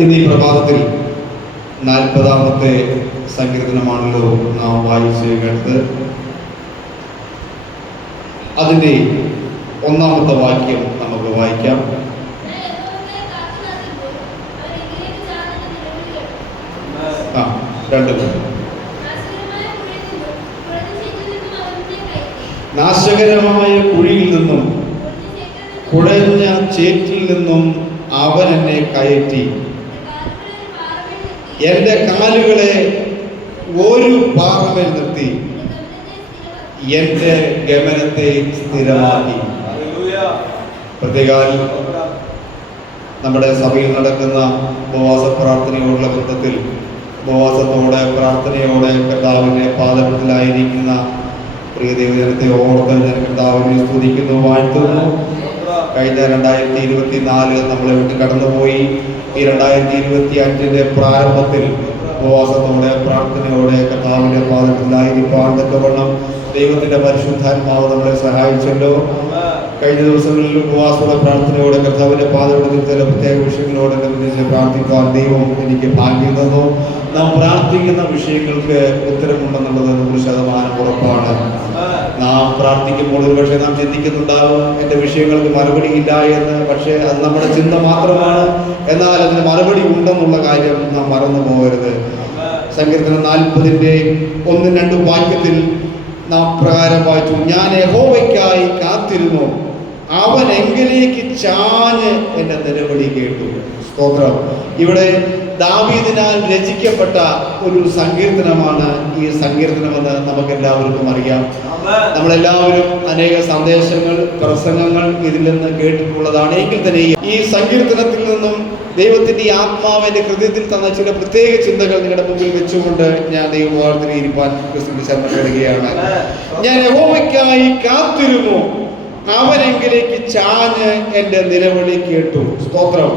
ഇന്ന് ഈ പ്രഭാതത്തിൽ 40-ാമത്തെ സങ്കീർത്തനമാണല്ലോ നാം വായിച്ച് കേട്ടത്. അതിൻ്റെ 1-ാമത്തെ വാക്യം നമുക്ക് വായിക്കാം. നാശകരമായ കുഴിയിൽ നിന്നും കുഴഞ്ഞ ചേറ്റിൽ നിന്നും അവൻ എന്നെ കയറ്റി എൻ്റെ കാലുകളെ ഒരു പാറമേൽ നിർത്തി എൻ്റെ ഗമനത്തെ സ്ഥിരമാക്കി. പ്രത്യേകം നമ്മുടെ സഭയിൽ നടക്കുന്ന ഉപവാസ പ്രാർത്ഥനയോടുള്ള ബന്ധത്തിൽ ഉപവാസത്തോടെ പ്രാർത്ഥനയോടെ കർത്താവിൻ്റെ പാദത്തിലായിരിക്കുന്ന പ്രിയ ദൈവജനത്തെ ഓർത്ത് ഞാൻ കർത്താവിനെ സ്തുതിക്കുന്നു, വാഴ്ത്തുന്നു. കഴിഞ്ഞ 2024 നമ്മളെ വിട്ട് കടന്നുപോയി. ഈ 2025 പ്രാരംഭത്തിൽ ഉപവാസത്തോടെ പ്രാർത്ഥനയോടെ കർത്താവിൻ്റെ പാദത്തിലായിരിക്കാൻ തക്കവണ്ണം ദൈവത്തിൻ്റെ പരിശുദ്ധാത്മാവ് നമ്മളെ സഹായിച്ചല്ലോ. കഴിഞ്ഞ ദിവസങ്ങളിൽ ഉപവാസത്തോടെ പ്രാർത്ഥനയോടെ കർത്താവിൻ്റെ പാദത്തിൽ ചില പ്രത്യേക വിഷയങ്ങളോടെ പ്രാർത്ഥിക്കാൻ ദൈവം എനിക്ക് ഭാഗ്യം തന്നു. നാം പ്രാർത്ഥിക്കുന്ന വിഷയങ്ങൾക്ക് ഉത്തരമുണ്ടെന്നുള്ളത് 100% ഉറപ്പാണ്. നാം പ്രാർത്ഥിക്കുമ്പോൾ ഒരു പക്ഷേ നാം ചിന്തിക്കുന്നുണ്ടാകും എൻ്റെ വിഷയങ്ങൾക്ക് മറുപടിയില്ല എന്ന്. പക്ഷേ അത് നമ്മുടെ ചിന്ത മാത്രമാണ്. എന്നാൽ അതിന് മറുപടി ഉണ്ടെന്നുള്ള കാര്യം നാം മറന്നു പോകരുത്. സങ്കീർത്തനം 40-ന്റെ 1-2 വാക്യത്തിൽ നാം പ്രകാരം വായിച്ചു, ഞാൻ യഹോവയ്ക്കായി കാത്തിരുന്നു, അവൻ എങ്കിലേക്ക് ചാഞ്ഞ് എൻ്റെ നിലവിളി കേട്ടു. സ്തോത്രം. ഇവിടെ ദാവീദിനാൽ രചിക്കപ്പെട്ട ഒരു സങ്കീർത്തനമാണ് ഈ സങ്കീർത്തനമെന്ന് നമുക്കെല്ലാവർക്കും അറിയാം. നമ്മളെല്ലാവരും അനേക സന്ദേശങ്ങൾ, പ്രസംഗങ്ങൾ ഇതിൽ നിന്ന് കേട്ടിട്ടുള്ളതാണ്. എങ്കിൽ തന്നെ ഈ സങ്കീർത്തനത്തിൽ നിന്നും ദൈവത്തിൻ്റെ ആത്മാവിൻ്റെ ഹൃദയത്തിൽ തന്ന ചില പ്രത്യേക ചിന്തകൾ നിങ്ങളുടെ മുമ്പിൽ വെച്ചുകൊണ്ട് ഞാൻ ദൈവവാർത്തയിൽ ഇരിപ്പാൻ ശ്രമിക്കുകയാണ്. ഞാൻ യഹോവയ്ക്കായി കാത്തിരുന്നു, അവനെങ്കിലേക്ക് ചാഞ്ഞ് എൻ്റെ നിലവിളി കേട്ടു. സ്തോത്രം.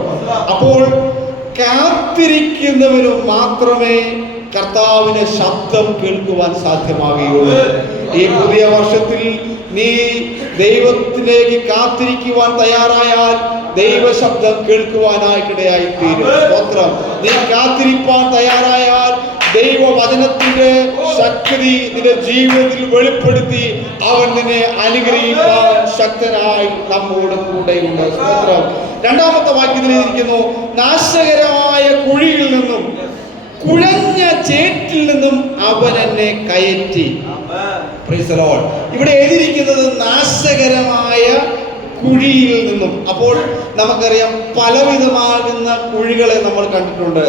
അപ്പോൾ കാത്തിരിക്കുന്നവന് മാത്രമേ കർത്താവിന്റെ ശബ്ദം കേൾക്കുവാൻ സാധ്യമാകുകയുള്ളൂ. ഈ പുതിയ വർഷത്തിൽ നീ ദൈവത്തിലേക്ക് കാത്തിരിക്കുവാൻ തയ്യാറായാൽ ദൈവശബ്ദം കേൾക്കുവാനായിട്ടിടയായി തീരും. സ്തോത്രം. നീ കാത്തിരിപ്പാൻ തയ്യാറായാൽ ദൈവവചനത്തിന്റെ ശക്തി നിന്റെ ജീവിതത്തിൽ വെളിപ്പെടുത്തി അവൻ നിന്നെ അനുഗ്രഹിക്കാൻ ശക്തനായി നമ്മോട് കൂടെയുണ്ട്. സ്തോത്രം. 2-ാമത്തെ വാക്യത്തിൽ ഇരിക്കുന്നു, നാശകരമായ കുഴിയിൽ നിന്നും കുഴഞ്ഞ ചേറ്റിൽ നിന്നും അവൻ എന്നെ കയറ്റി. Praise the Lord. ഇവിടെ എഴുതിയിരിക്കുന്നത് നാശകരമായ കുഴിയിൽ നിന്നും. അപ്പോൾ നമുക്കറിയാം പലവിധമാകുന്ന കുഴികളെ നമ്മൾ കണ്ടിട്ടുണ്ട്.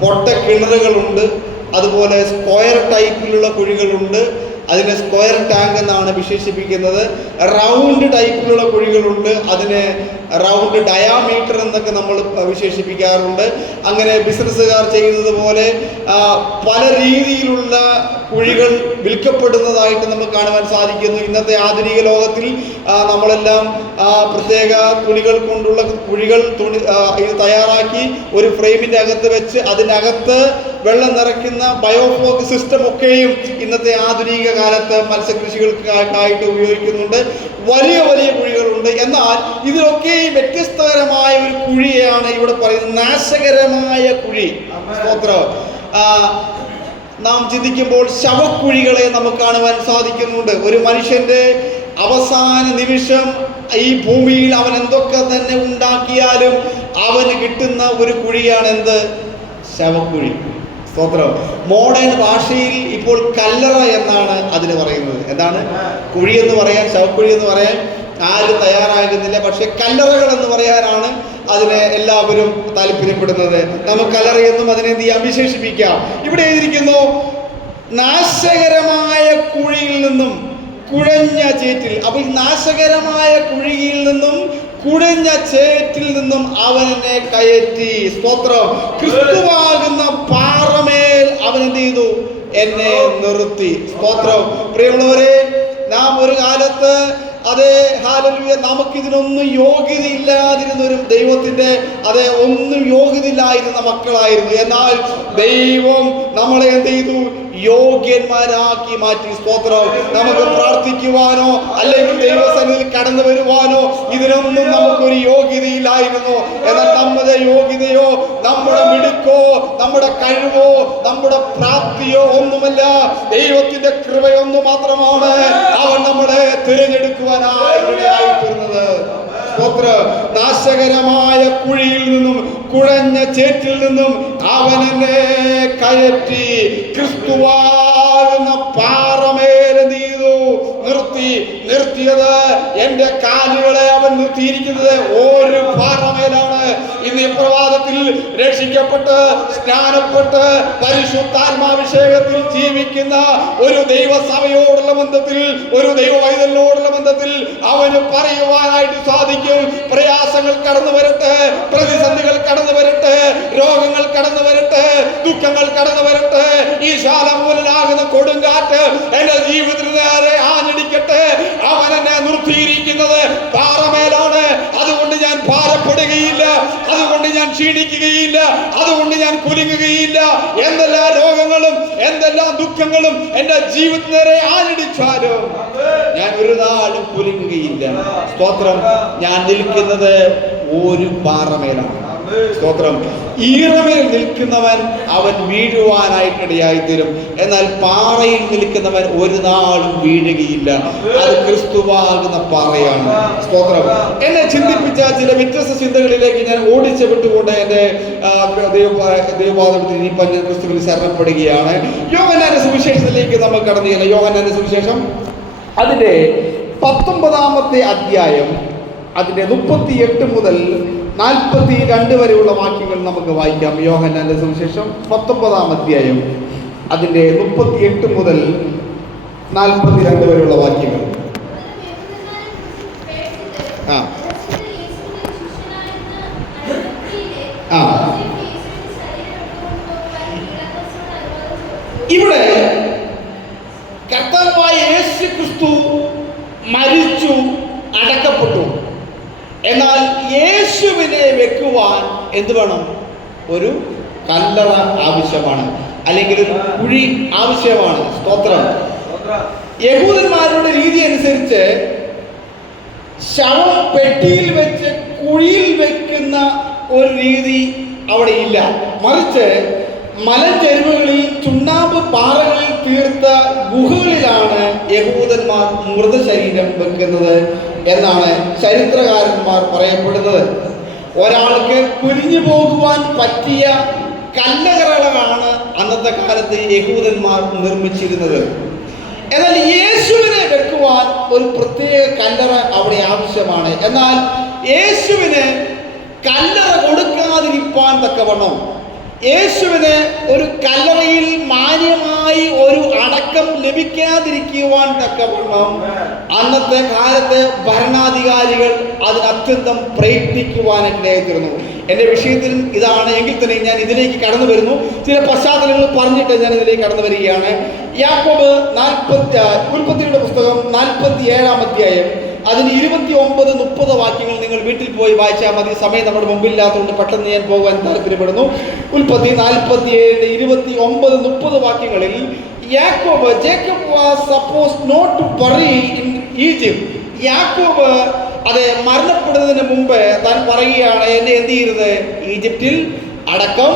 പൊട്ട കിണറുകളുണ്ട്, അതുപോലെ സ്ക്വയർ ടൈപ്പിലുള്ള കുഴികളുണ്ട്, അതിനെ സ്ക്വയർ ടാങ്ക് എന്നാണ് വിശേഷിപ്പിക്കുന്നത്. റൗണ്ട് ടൈപ്പിലുള്ള കുഴികളുണ്ട്, അതിനെ റൗണ്ട് ഡയാമീറ്റർ എന്നൊക്കെ നമ്മൾ വിശേഷിപ്പിക്കാറുണ്ട്. അങ്ങനെ ബിസിനസ്സുകാർ ചെയ്യുന്നത് പോലെ പല രീതിയിലുള്ള കുഴികൾ വിൽക്കപ്പെടുന്നതായിട്ട് നമുക്ക് കാണുവാൻ സാധിക്കുന്നു. ഇന്നത്തെ ആധുനിക ലോകത്തിൽ നമ്മളെല്ലാം പ്രത്യേക തുണികൾ കൊണ്ടുള്ള കുഴികൾ ഇത് തയ്യാറാക്കി ഒരു ഫ്രെയിമിൻ്റെ അകത്ത് വെച്ച് അതിനകത്ത് വെള്ളം നിറയ്ക്കുന്ന ബയോഫോഗ് സിസ്റ്റം ഒക്കെയും ഇന്നത്തെ ആധുനിക കാലത്ത് മത്സ്യകൃഷികൾക്കായിട്ട് ഉപയോഗിക്കുന്നുണ്ട്. വലിയ വലിയ കുഴികളുണ്ട്. എന്നാൽ ഇതിലൊക്കെയും വ്യത്യസ്തകരമായ ഒരു കുഴിയാണ് ഇവിടെ പറയുന്നത്, നാശകരമായ കുഴി. സ്തോത്രം. നാം ചിന്തിക്കുമ്പോൾ ശവക്കുഴികളെ നമുക്ക് കാണുവാൻ സാധിക്കുന്നുണ്ട്. ഒരു മനുഷ്യന്റെ അവസാന നിമിഷം ഈ ഭൂമിയിൽ അവൻ എന്തൊക്കെ തന്നെ ഉണ്ടാക്കിയാലും അവന് കിട്ടുന്ന ഒരു കുഴിയാണ് എന്ത്? ശവക്കുഴി. സ്തോത്രം. മോഡേൺ ഭാഷയിൽ ഇപ്പോൾ കല്ലറ എന്നാണ് അതിന് പറയുന്നത്. എന്താണ് കുഴി എന്ന് പറയാൻ, ശവക്കുഴി എന്ന് പറയാൻ ആരും തയ്യാറാകുന്നില്ല. പക്ഷെ കല്ലറകൾ എന്ന് പറയാനാണ് അതിനെ എല്ലാവരും താല്പര്യപ്പെടുന്നത്. നമുക്ക് കല്ലറയെന്നും അതിനെ എന്ത് ചെയ്യാം, വിശേഷിപ്പിക്കാം. ഇവിടെ എഴുതിയിരിക്കുന്നു, നാശകരമായ കുഴിയിൽ നിന്നും കുഴഞ്ഞ ചേറ്റിൽ. അപ്പോൾ നാശകരമായ കുഴിയിൽ നിന്നും കുഴഞ്ഞ ചേറ്റിൽ നിന്നും അവൻ എന്നെ കയറ്റി. സ്തോത്രം. ക്രിസ്തുവാകുന്ന പാറമേൽ അവൻ എന്ത് ചെയ്തു? എന്നെ നിർത്തി. സ്തോത്രം. പ്രിയമുള്ളവരെ, നാം ഒരു കാലത്ത് ഹല്ലേലൂയ, നമുക്കിതിനൊന്നും യോഗ്യതയില്ലാതിരുന്നൊരു ദൈവത്തിന്റെ ഒന്നും യോഗ്യതയില്ലായിരുന്ന മക്കളായിരുന്നു. എന്നാൽ ദൈവം നമ്മളെ എന്ത് ചെയ്തു? യോഗ്യന്മാരാക്കി മാറ്റി. സ്തോത്രം. നമുക്ക് പ്രാർത്ഥിക്കുവാനോ അല്ലെങ്കിൽ ദൈവസന്നിധിയിൽ കടന്നു വരുവാനോ ഇതിനൊന്നും നമുക്കൊരു യോഗ്യതയില്ലായിരുന്നു. എന്നാൽ നമ്മുടെ യോഗ്യതയോ നമ്മുടെ മിടുക്കോ നമ്മുടെ കഴിവോ നമ്മുടെ പ്രാപ്തിയോ ഒന്നുമല്ല, ദൈവത്തിന്റെ കൃപയൊന്നു മാത്രമാണ് അവൻ നമ്മളെ തിരഞ്ഞെടുക്കുവാനായി ഇടയായിത്തീർന്നത്. നാശകരമായ കുഴിയിൽ നിന്നും കുഴഞ്ഞ ചേറ്റിൽ നിന്നും അവൻ എന്നെ കയറ്റി ക്രിസ്തുവാകുന്ന പാറമേലെ നിർത്തിയത്. എന്റെ കാലുകളെ അവൻ നിർത്തിയിരിക്കുന്നത് ഒരു പാറമേലാണ്. ഇന്ന് ഈ പ്രഭാതത്തിൽ രക്ഷിക്കപ്പെട്ട് സ്നാനപ്പെട്ട് പരിശുദ്ധാത്മാഭിഷേകത്തിൽ ജീവിക്കുന്ന ഒരു ദൈവസഭയോടുള്ള ബന്ധത്തിൽ, ഒരു ദൈവവൈതലിനോടുള്ള ബന്ധത്തിൽ അവന് പറയുവാനായിട്ട് സാധിക്കും. പ്രയാസങ്ങൾ കടന്നു വരട്ടെ, പ്രതിസന്ധികൾ കടന്നു വരട്ടെ, രോഗങ്ങൾ കടന്നു വരട്ടെ, ദുഃഖങ്ങൾ കടന്നു വരട്ടെ, ഈ ശാലമൂലനാകുന്ന കൊടുങ്കാറ്റ് എന്റെ ജീവിതത്തിൽ നേരെ ആഞ്ഞടിക്കട്ടെ, അവൻ എന്നെ നിർത്തിയിരിക്കുന്നത് പാറമേലാണ്. അതുകൊണ്ട് ഞാൻ ഭാരപ്പെടുകയില്ല, അതുകൊണ്ട് ഞാൻ ക്ഷീണിക്കുകയില്ല, അതുകൊണ്ട് ഞാൻ കുലുങ്ങുകയില്ല. എന്തെല്ലാം രോഗങ്ങളും എന്തെല്ലാം ദുഃഖങ്ങളും എന്റെ ജീവിതത്തിൽ നേരെ ആഞ്ഞടിച്ചാലും ഞാൻ ഒരു നാളും കുലുങ്ങുകയില്ല. സ്തോത്രം. ഞാൻ നിൽക്കുന്നത് ഒരു പാറമേലാണ്. സ്തോത്രം. ഈറമേൽ നിൽക്കുന്നവൻ അവൻ വീഴുവാനായിട്ടിടയായിത്തീരും. എന്നാൽ പാറയിൽ നിൽക്കുന്നവൻ ഒരു നാളും വീഴുകയില്ല. അത് ക്രിസ്തുവാകുന്ന പാറയാണ്. സ്തോത്രം. എന്നെ ചിന്തിപ്പിച്ച ചില വ്യത്യസ്ത ചിന്തകളിലേക്ക് ഞാൻ ഓടിച്ചപ്പെട്ടുകൊണ്ട് എന്റെ ദൈവപാദത്തിൽ ഇനിയിപ്പം ഞാൻ ക്രിസ്തുവിൽ ശരണപ്പെടുകയാണ്. യോഹന്നാന്റെ സുവിശേഷത്തിലേക്ക് നമ്മൾ കടന്നു ചെല്ലാം. യോഹന്നാന്റെ സുവിശേഷം അതിന്റെ 19-ാമത്തെ അധ്യായം, അതിന്റെ 38 മുതൽ 42 വരെയുള്ള വാക്യങ്ങൾ നമുക്ക് വായിക്കാം. യോഹന്നാന്റെ സുവിശേഷം 19-ാം അധ്യായം, അതിന്റെ 38 മുതൽ 42 വരെയുള്ള വാക്യങ്ങൾ. ഇവിടെ കർത്താവായ യേശു ക്രിസ്തു മരിച്ചു, അടക്കപ്പെട്ടു. എന്നാൽ യേശുവിനെ വെക്കുവാൻ എന്ത് വേണം? ഒരു കല്ലറ ആവശ്യമാണ്, അല്ലെങ്കിൽ ഒരു കുഴി ആവശ്യമാണ്. സ്തോത്രം. യഹൂദന്മാരുടെ രീതി അനുസരിച്ച് ശവം പെട്ടിയിൽ വെച്ച് കുഴിയിൽ വെക്കുന്ന ഒരു രീതി അവിടെ ഇല്ല. മറിച്ച് മലഞ്ചെരുവുകളിൽ ചുണ്ണാമ്പ് പാറകളിൽ തീർത്ത ഗുഹകളിലാണ് യഹൂദന്മാർ മൃതശരീരം വെക്കുന്നത് എന്നാണ് ചരിത്രകാരന്മാർ പറയപ്പെടുന്നത്. ഒരാൾക്ക് കുനിഞ്ഞു പോകുവാൻ പറ്റിയ കല്ലറകളാണ് അന്നത്തെ കാലത്ത് യഹൂദന്മാർ നിർമ്മിച്ചിരുന്നത്. എന്നാൽ യേശുവിനെ വെക്കുവാൻ ഒരു പ്രത്യേക കല്ലറ അവിടെ ആവശ്യമാണ്. എന്നാൽ യേശുവിന് കല്ലറ കൊടുക്കാതിരിക്കാൻ തക്കവണ്ണം, യേശുവിന് ഒരു കല്ലറയിൽ മാന്യമായി ഒരു അടക്കം ലഭിക്കാതിരിക്കുവാൻ തക്കവണ്ണം അന്നത്തെ കാലത്തെ ഭരണാധികാരികൾ അതിന് അത്യന്തം പ്രയത്നിക്കുവാനിടയായിത്തീർന്നു. എൻ്റെ വിഷയത്തിൽ ഇതാണ് എങ്കിൽ തന്നെ ഞാൻ ഇതിലേക്ക് കടന്നു വരുന്നു. ചില പശ്ചാത്തലങ്ങൾ പറഞ്ഞിട്ട് ഞാൻ ഇതിലേക്ക് കടന്നു വരികയാണ്. യാക്കോബ് ഉൽപ്പത്തിയുടെ പുസ്തകം 47-ാം അധ്യായം, അതിന് 29-30 വാക്യങ്ങൾ നിങ്ങൾ വീട്ടിൽ പോയി വായിച്ചാൽ മതി. സമയം നമ്മുടെ മുമ്പില്ലാത്തതുകൊണ്ട് പെട്ടെന്ന് ഞാൻ പോകാൻ താല്പര്യപ്പെടുന്നു. ഉൽപ്പത്തി 47 29-30 വാക്യങ്ങളിൽ Jacob was supposed not to bury in Egypt. യാക്കോബ് മരണപ്പെടുന്നതിന് മുമ്പ് താൻ പറയുകയാണ്, എന്നെ എന്ത് ചെയ്യരുത്? ഈജിപ്തിൽ അടക്കം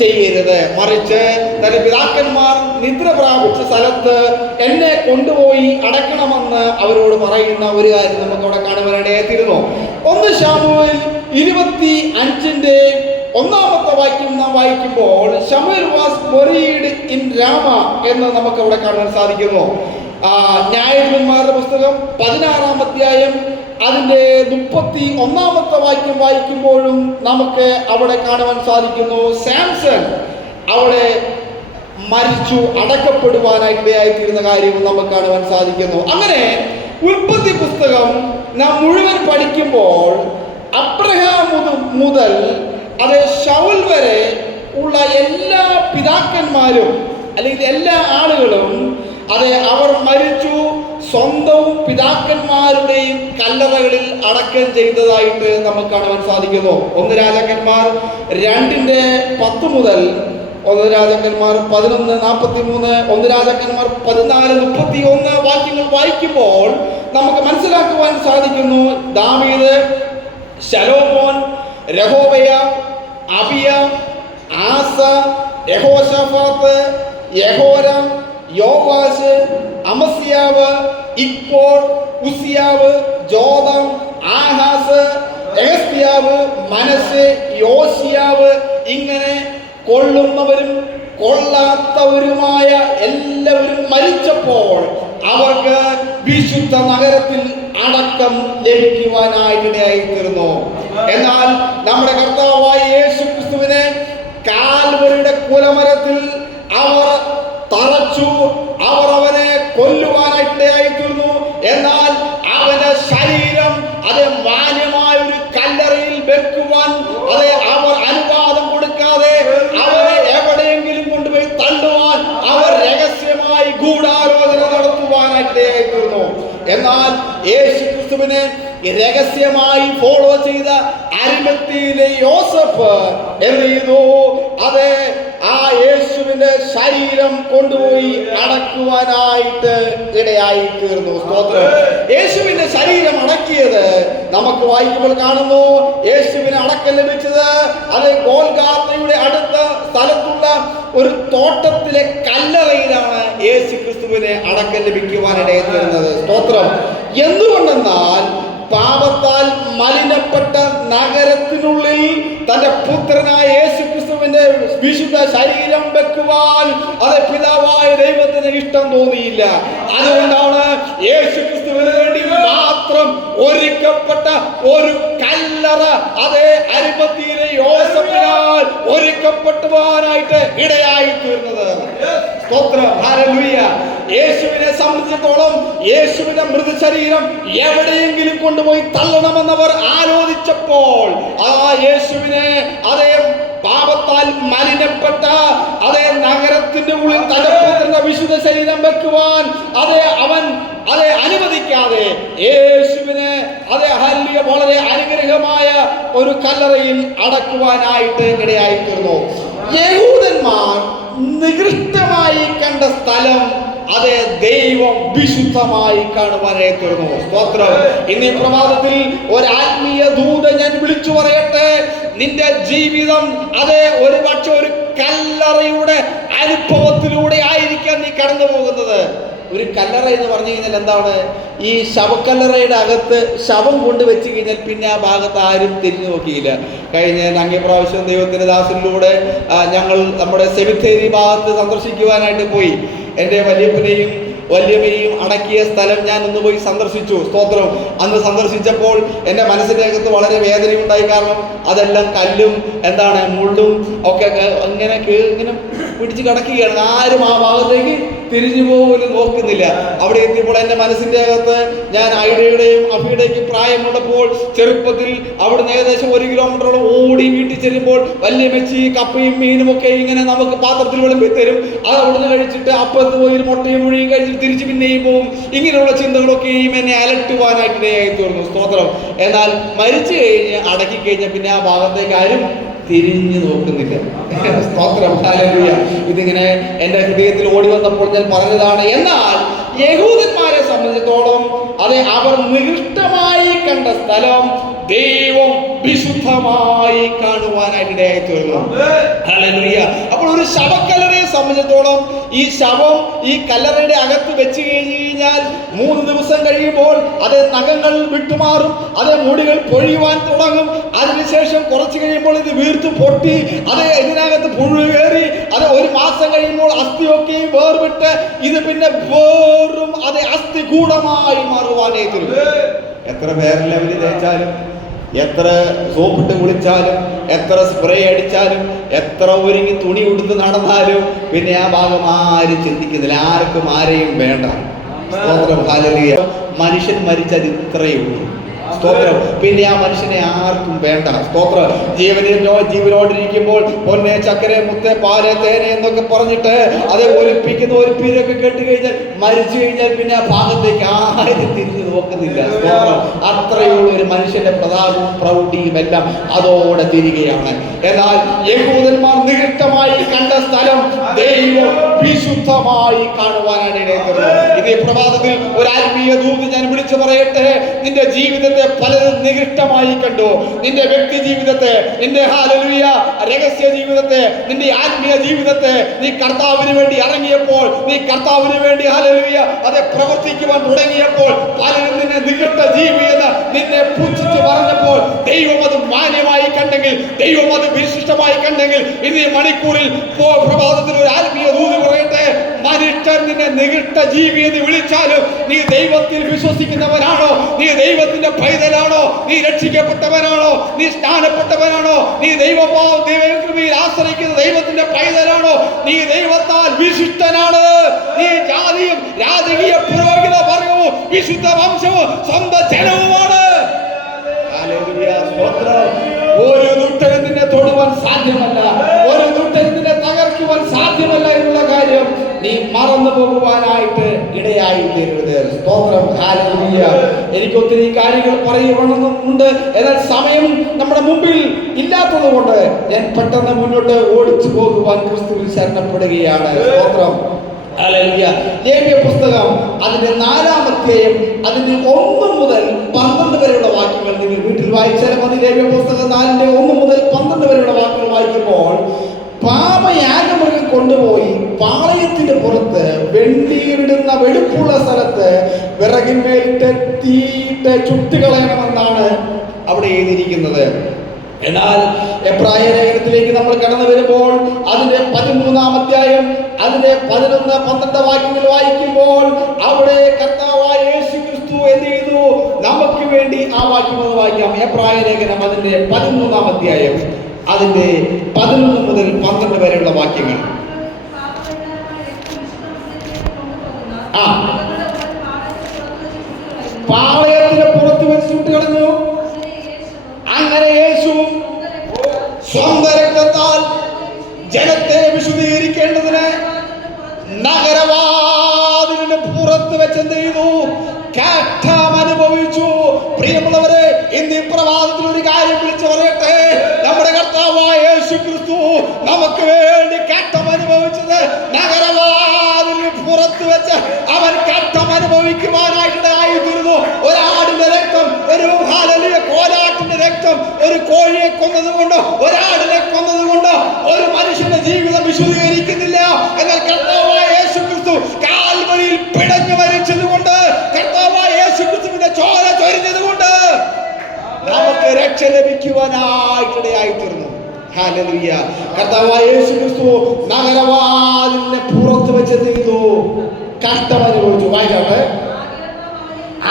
ചെയ്യരുത്, മറിച്ച് തന്റെ പിതാക്കന്മാർ നിദ്ര പ്രാപിച്ച സ്ഥലത്ത് എന്നെ കൊണ്ടുപോയി അടക്കണമെന്ന് അവരോട് പറയുന്ന ഒരു കാര്യം നമുക്ക് അവിടെ കാണുവാനിടയായിത്തീരുന്നു. 1 ശമൂവേൽ 25-ന്റെ 1-ാമത്തെ വാക്യം നാം വായിക്കുമ്പോൾ ശമൂവേൽ വാസ് ബറീഡ് ഇൻ രാമ എന്ന് നമുക്ക് അവിടെ കാണാൻ സാധിക്കുന്നു. ന്യായാധിപന്മാരുടെ പുസ്തകം 16-ാം അധ്യായം, അതിൻ്റെ 31-ാമത്തെ വാക്യം വായിക്കുമ്പോഴും നമുക്ക് അവിടെ കാണുവാൻ സാധിക്കുന്നു, സാംസൺ അവിടെ മരിച്ചു അടക്കപ്പെടുവാനായിട്ടിടയായിത്തീരുന്ന കാര്യവും നമുക്ക് കാണുവാൻ സാധിക്കുന്നു. അങ്ങനെ ഉൽപ്പത്തി പുസ്തകം നാം മുഴുവൻ പഠിക്കുമ്പോൾ അബ്രഹാം മുതൽ ശൗൽ വരെ ഉള്ള എല്ലാ പിതാക്കന്മാരും അല്ലെങ്കിൽ എല്ലാ ആളുകളും അവർ മരിച്ചു സ്വന്തവും പിതാക്കന്മാരുടെയും കല്ലറകളിൽ അടക്കം ചെയ്തതായിട്ട് നമുക്ക് കാണുവാൻ സാധിക്കുന്നു. 1 രാജാക്കന്മാർ 2-ന്റെ 10 മുതൽ ഒന്ന് രാജാക്കന്മാർ 11:43, ഒന്ന് രാജാക്കന്മാർ 14:31 വാക്യങ്ങൾ വായിക്കുമ്പോൾ നമുക്ക് മനസ്സിലാക്കുവാൻ സാധിക്കുന്നു. ദാവീദ്, ശലോമോൻ, രഹോബയാം, അബിയാം, ആസ, യഹോശാഫാത്ത്, യഹോരാം, യോവാശ്, അമസ്യാവ്, ഇക്കോർ, ഉസിയാവ്, ജോതാം, ആഹാസ്, എഹസ്യാവ്, മനശ്ശെ, യോശിയാവ്, ഇങ്ങനെ കൊള്ളുന്നവരും കൊള്ളാത്തവരുമായ എല്ലാവരും മരിച്ചപ്പോൾ അവർക്ക് വിശുദ്ധ നഗരത്തിൽ അടക്കം ലഭിക്കുവാനായിട്ടിടയായി തീർന്നു. എന്നാൽ നമ്മുടെ കർത്താവായ യേശു ക്രിസ്തുവിനെ കാൽവരിയുടെ കുലമരത്തിൽ അവർ തറച്ചു, അവർ അവനെ കൊല്ലുവാനായിട്ടിടയായി തീർന്നു. എന്നാൽ അവന്റെ ശരീരം അത് മാന്യമായ ഒരു കല്ലറയിൽ വെക്കുവാൻ അവർ അനുവാദം കൊടുക്കാതെ അവരെ എവിടെയെങ്കിലും കൊണ്ടുപോയി തള്ളുവാൻ അവർ രഹസ്യമായി ഗൂഢാലോചന നടത്തുവാനായിട്ടിടയായി തീർന്നു. എന്നാൽ യേശു ക്രിസ്തുവിനെ രഹസ്യമായി ഫോളോ ചെയ്ത അരിമത്തിയിലെ യോസഫ് എന്ത് ചെയ്തു? അതെ, ആ യേശുവിന്റെ ശരീരം കൊണ്ടുപോയി അടക്കുവാനായിട്ട് ഇടയായി തീർന്നു. സ്തോത്രം. യേശുവിന്റെ ശരീരം അടക്കിയത് നമുക്ക് വായിക്കുമ്പോൾ കാണുന്നു. യേശുവിന് അടക്കം ലഭിച്ചത് അത് ഗോൽഗാത്തയുടെ അടുത്ത സ്ഥലത്തുള്ള ഒരു തോട്ടത്തിലെ കല്ലറയിലാണ് യേശു ക്രിസ്തുവിനെ അടക്കം ലഭിക്കുവാനിടയായി തീർന്നത്. സ്തോത്രം. എന്തുകൊണ്ടെന്നാൽ പാപത്താൽ മലിനപ്പെട്ട നഗരത്തിനുള്ളിൽ തന്റെ പുത്രനായ യേശു ക്രിസ്തുവിന്റെ വിശുദ്ധ ശരീരം വെക്കുവാൻ അത് പിതാവായ ദൈവത്തിന് ഇഷ്ടം തോന്നിയില്ല. അതുകൊണ്ടാണ് യേശു ക്രിസ്തുവിന് വേണ്ടി മാത്രം ഒരുക്കപ്പെട്ട ഒരു കല്ലറ അതേ അരിമത്തിയിലെ യോസഫിനാൽ ഒരുക്കപ്പെടുവാനായിട്ട് ഇടയായി തീർന്നത്. സ്തോത്രം. ഹല്ലേലൂയ. യേശുവിനെ സംബന്ധിച്ചിടത്തോളം യേശുവിന്റെ മൃതശരീരം എവിടെയെങ്കിലും കൊണ്ടുപോയി തള്ളണമെന്നവർ ആലോചിച്ചപ്പോൾ ആ യേശുവിനെ അതേ പാപത്താൽ മലിനപ്പെട്ട അതേ നഗരത്തിന്റെ ഉള്ളിൽ തന്റെ പുത്രന്റെ വിശുദ്ധ ശരീരം വെക്കുവാൻ അതേ അനുവദിക്കാതെ യേശുവിനെ അതേ ഹല്ലേലൂയ വളരെ അനുഗ്രഹമായ ഒരു കല്ലറയിൽ അടക്കുവാനായിട്ട് ഇടയായി തീർന്നു. യഹൂദന്മാർ നികൃഷ്ടമായി കണ്ട സ്ഥലം അതെ ദൈവം വിശുദ്ധമായി കാണുവാനായി തീർന്നു. സ്തോത്രം. ഇന്ന് ഈ പ്രഭാതത്തിൽ ഒരു ആത്മീയ ദൂത ഞാൻ വിളിച്ചു പറയട്ടെ, നിന്റെ ജീവിതം അതെ ഒരുപക്ഷെ ഒരു കല്ലറയുടെ അനുഭവത്തിലൂടെ ആയിരിക്കാം നീ കടന്നു പോകുന്നത്. ഒരു കല്ലറ എന്ന് പറഞ്ഞു കഴിഞ്ഞാൽ എന്താണ്? ഈ ശവക്കല്ലറയുടെ അകത്ത് ശവം കൊണ്ട് വെച്ച് കഴിഞ്ഞാൽ പിന്നെ ആ ഭാഗത്ത് ആരും തിരിഞ്ഞു നോക്കിയില്ല. കഴിഞ്ഞ അങ്ങേ പ്രാവശ്യം ദൈവത്തിന്റെ ദാസനിലൂടെ ഞങ്ങൾ നമ്മുടെ സെമിത്തേരി ഭാഗത്ത് സന്ദർശിക്കുവാനായിട്ട് പോയി. എൻ്റെ വല്യപ്പനെയും വല്യമ്മയും അടക്കിയ സ്ഥലം ഞാൻ ഒന്ന് പോയി സന്ദർശിച്ചു. സ്തോത്രം. അന്ന് സന്ദർശിച്ചപ്പോൾ എൻ്റെ മനസ്സിൻ്റെ അകത്ത് വളരെ വേദനയുണ്ടായി. കാരണം അതെല്ലാം കല്ലും മുള്ളും ഒക്കെ ഇങ്ങനെ പിടിച്ച് കിടക്കുകയാണ്. ആരും ആ ഭാഗത്തേക്ക് തിരിഞ്ഞു പോലും നോക്കുന്നില്ല. അവിടെ എത്തിയപ്പോൾ എൻ്റെ മനസ്സിൻ്റെ അകത്ത് ഞാൻ ഐഡയുടെയും അഭിയുടെയും പ്രായമുള്ളപ്പോൾ ചെറുപ്പത്തിൽ അവിടുന്ന് ഏകദേശം 1 കിലോമീറ്ററോളം ഓടി വീട്ടിൽ ചെല്ലുമ്പോൾ വലിയ മെച്ചി കപ്പയും മീനും ഒക്കെ ഇങ്ങനെ നമുക്ക് പാത്രത്തിൽ വിളമ്പി തരും. അത് അവിടുന്ന് കഴിച്ചിട്ട് അപ്പുറത്ത് പോയി മുട്ടയും മുഴിയും കഴിച്ചിട്ട് തിരിച്ച് പിന്നെയും പോവും. ഇങ്ങനെയുള്ള ചിന്തകളൊക്കെയും എന്നെ അലട്ടുവാനായിട്ട് ഇടയായി തീർന്നു. സ്തോത്രം. എന്നാൽ മരിച്ചു കഴിഞ്ഞ് അടക്കി കഴിഞ്ഞാൽ പിന്നെ ആ ഭാഗത്തേക്ക് ആരും തിരിഞ്ഞു നോക്കുന്നില്ല. സ്തോത്രം. ഹല്ലേലൂയ. ഇതിങ്ങനെ എൻ്റെ ഹൃദയത്തിൽ ഓടി വന്നപ്പോൾ ഞാൻ പറഞ്ഞതാണ്. എന്നാൽ യഹൂദന്മാരെ സംബന്ധിച്ചിടത്തോളം അവർ നികൃഷ്ടമായി കണ്ട സ്ഥലം ദൈവം വിശുദ്ധമായി കാണുവാനായിട്ട് ഇടയായി തീർന്നു. ഹല്ലേലൂയ. അപ്പോൾ ഒരു ശവക്കല്ലറയെ സംബന്ധിച്ചിടത്തോളം ഈ ശവം ഈ കല്ലറയുടെ അകത്ത് വെച്ച് കഴിഞ്ഞാൽ 3 ദിവസം കഴിയുമ്പോൾ നഖങ്ങൾ വിട്ടുമാറും, മുടികൾ പൊഴിയുവാൻ തുടങ്ങും. അതിനുശേഷം കുറച്ച് കഴിയുമ്പോൾ ഇത് വീർത്ത് പൊട്ടി ഇതിനകത്ത് പുഴു കയറി 1 മാസം കഴിയുമ്പോൾ അസ്ഥിയൊക്കെ വേർവിട്ട് ഇത് പിന്നെ വേറും അസ്ഥി ഗൂഢമായി മാറുവാനായി തീരും. എത്ര വേറെ ലെവലിൽ തേച്ചാലും, എത്ര സോപ്പിട്ട് കുളിച്ചാലും, എത്ര സ്പ്രേ അടിച്ചാലും, എത്ര ഒരുങ്ങി തുണി ഉടുത്ത് നടന്നാലും പിന്നെ ആ ഭാഗം ആരും ചിന്തിക്കുന്നില്ല. ആർക്കും ആരെയും വേണ്ട. സ്തോത്രം. ഹല്ലേലൂയ. മനുഷ്യൻ മരിച്ചത് ഇത്രയേ ഉള്ളൂ. സ്തോത്രം. പിന്നെ ആ മനുഷ്യനെ ആർക്കും വേണ്ട. സ്തോത്രം. ജീവനോടിരിക്കുമ്പോൾ പൊന്നെ ചക്കരെ മുത്തേ പാല് തേനെ എന്നൊക്കെ പറഞ്ഞിട്ട് ഒലിപ്പിക്കുന്ന ഒലിപ്പീരൊക്കെ കേട്ട് കഴിഞ്ഞാൽ മരിച്ചു കഴിഞ്ഞാൽ പിന്നെ ആ ഭാഗത്തേക്ക് ആരും തിരിഞ്ഞു നോക്കുന്നില്ല. അത്രയുള്ള ഒരു മനുഷ്യന്റെ പ്രതാപവും പ്രൗഢിയും എല്ലാം അതോടെ തിരികെയാണ്. എന്നാൽ യഹൂദന്മാർ നികൃഷ്ടമായി കണ്ട സ്ഥലം ദൈവം വിശുദ്ധമായി കാണുവാനാണ് ഇടയാക്കുന്നത്. ഇതേ പ്രഭാതത്തിൽ ഒരു ആത്മീയ ദൂത് ഞാൻ വിളിച്ചു പറയട്ടെ, നിന്റെ ജീവിതത്തെ പലരും നികൃഷ്ടമായി കണ്ടു. നിന്റെ വ്യക്തി ജീവിതത്തെ, നിന്റെ ഹല്ലേലൂയ രഹസ്യ ജീവിതത്തെ, നിന്റെ ആത്മീയ ജീവിതത്തെ നീ കർത്താവിന് വേണ്ടി ഇറങ്ങിയപ്പോൾ, നീ കർത്താവിന് വേണ്ടി ഹല്ലേലൂയ അത് പ്രവർത്തിക്കുവാൻ തുടങ്ങിയപ്പോൾ പലരും നിന്നെ നികൃഷ്ട ജീവി എന്ന് നിന്നെ പുച്ഛിച്ച് പറഞ്ഞപ്പോൾ ദൈവം അത് മാന്യമായി കണ്ടെങ്കിൽ, ദൈവം അത് വിശിഷ്ടമായി കണ്ടെങ്കിൽ, ഇന്ന് ഈ മണിക്കൂറിൽ പ്രഭാതത്തിൽ ഒരു ആത്മീയ ദൂത് പറയട്ടെ, മനുഷ്യർ നിന്നെ നികൃഷ്ട ജീവി എന്ന് വിളിച്ചാലും നീ ദൈവത്തിൽ വിശ്വസിക്കുന്നവനാണോ, നീ ദൈവത്തിന്റെ പൈതലാണോ, നീ രക്ഷിക്കപ്പെട്ടവനാണോ, നീ സ്നാനപ്പെട്ടവനാണോ, നീ ദൈവകൃപയിൽ ആശ്രയിക്കുന്ന ദൈവത്തിന്റെ പൈതലാണോ, നീ ദൈവത്താൽ വിശിഷ്ടനാണ്. നീ ജാതിയും രാജകീയ പുരോഹിത വർഗവും വിശുദ്ധ വംശവും സ്വന്തം ജനവുമാണ്. ഒരു ദുഷ്ടനും നിന്നെ തൊടുവാൻ സാധ്യമല്ല, ഒരു ദുഷ്ടനും നിന്നെ തകർക്കുവാൻ സാധ്യമല്ല എന്നുള്ള കാര്യം നീ മറന്നു പോകുവാനായിട്ട് ഇടയായി തീരരുത്. സ്തോത്രം, ഹല്ലേലൂയ. എനിക്ക് ഒത്തിരി കാര്യങ്ങൾ പറയുവാനുണ്ട്, എന്നാൽ സമയം നമ്മുടെ മുമ്പിൽ ഇല്ലാത്തത് കൊണ്ട് ഞാൻ പെട്ടെന്ന് മുന്നോട്ട് ഓടിച്ചു പോകുവാൻ ക്രിസ്തുവിൽ ശരണപ്പെടുകയാണ്. സ്തോത്രം, ഹല്ലേലൂയ. ലേവ്യ പുസ്തകം അതിന്റെ 4-ാം അധ്യായം അതിന്റെ 1 മുതൽ 12 വരെയുള്ള വാക്യങ്ങൾ നിങ്ങൾ വീട്ടിൽ വായിച്ചാൽ മതി. ലേവ്യ പുസ്തകം 4-ന്റെ 1 മുതൽ 12 വരെയുള്ള വാക്യങ്ങൾ വായിക്കുമ്പോൾ പാപയാഗമൃഗം കൊണ്ടുപോയി പാളയത്തിന്റെ പുറത്ത് വെണ്ണീരിടുന്ന വെടുപ്പുള്ള സ്ഥലത്ത് വിറകിന്മേലിട്ട് തീയിട്ട് ചുട്ടുകളയണമെന്നാണ് അവിടെ എഴുതിയിരിക്കുന്നത്. എന്നാൽ എബ്രായ ലേഖനത്തിലേക്ക് നമ്മൾ കടന്നു വരുമ്പോൾ അതിന്റെ 13-ാം അധ്യായം അതിന്റെ 11-12 വാക്യങ്ങൾ വായിക്കുമ്പോൾ അവിടെ കർത്താവായ യേശു ക്രിസ്തു എന്ത് ചെയ്തു നമുക്ക് വേണ്ടി ആ വാക്യം ഒന്ന് വായിക്കാം. എബ്രായ ലേഖനം അതിന്റെ 13-ാം അധ്യായം അതിന്റെ 11 മുതൽ 12 വരെയുള്ള വാക്യങ്ങൾ. പാളയത്തിന് പുറത്ത് വെച്ച് ചുട്ടുകളഞ്ഞു. അങ്ങനെ യേശു സ്വന്തം രക്തത്താൽ ജനത്തെ വിശുദ്ധീകരിക്കേണ്ടതിന് നഗരവാതിലിന് പുറത്ത് വെച്ച് എന്ത് ചെയ്തു? കാറ്റം അനുഭവിച്ചു. പ്രിയമുള്ളവരെ, ഇന്ന് ഈ പ്രഭാതത്തിൽ ഒരു കാര്യം വിളിച്ചു പറയട്ടെ, നമ്മുടെ കർത്താവായ യേശു ക്രിസ്തു നമുക്ക് വേണ്ടി കാറ്റം അനുഭവിച്ചത് നഗരവാതിലിന് പുറത്ത് വെച്ച് അവൻ കാറ്റം അനുഭവിക്കുവാനായിട്ട് തീർന്നു. ഒരാടിന്റെ രക്തം, ഒരു ഹല്ലേലൂയ കോലാട്ടിന്റെ രക്തം, ഒരു കോഴിയെ കൊന്നതുകൊണ്ട്, ഒരാടിനെ കൊന്നതുകൊണ്ട് ഒരു മനുഷ്യന്റെ ജീവിതം വിശുദ്ധീകരിക്കുന്നില്ല. എന്നാൽ കർത്താവായ യേശു ക്രിസ്തു കാൽവരിയിൽ പിടഞ്ഞു മരിച്ചതുകൊണ്ട്, കർത്താവായ യേശു ക്രിസ്തുവിന്റെ ചോര ചൊരിഞ്ഞതുകൊണ്ട് നമുക്ക് രക്ഷ ലഭിക്കുവാനായിട്ടിടയായി തീർന്നു. ഹല്ലേലൂയ. കർത്താവായ യേശു ക്രിസ്തു നഗരവാതിലിനെ പുറത്ത് വെച്ച് ചെയ്തു കഷ്ടം അനുഭവിച്ചു. വായിക്കട്ടെ.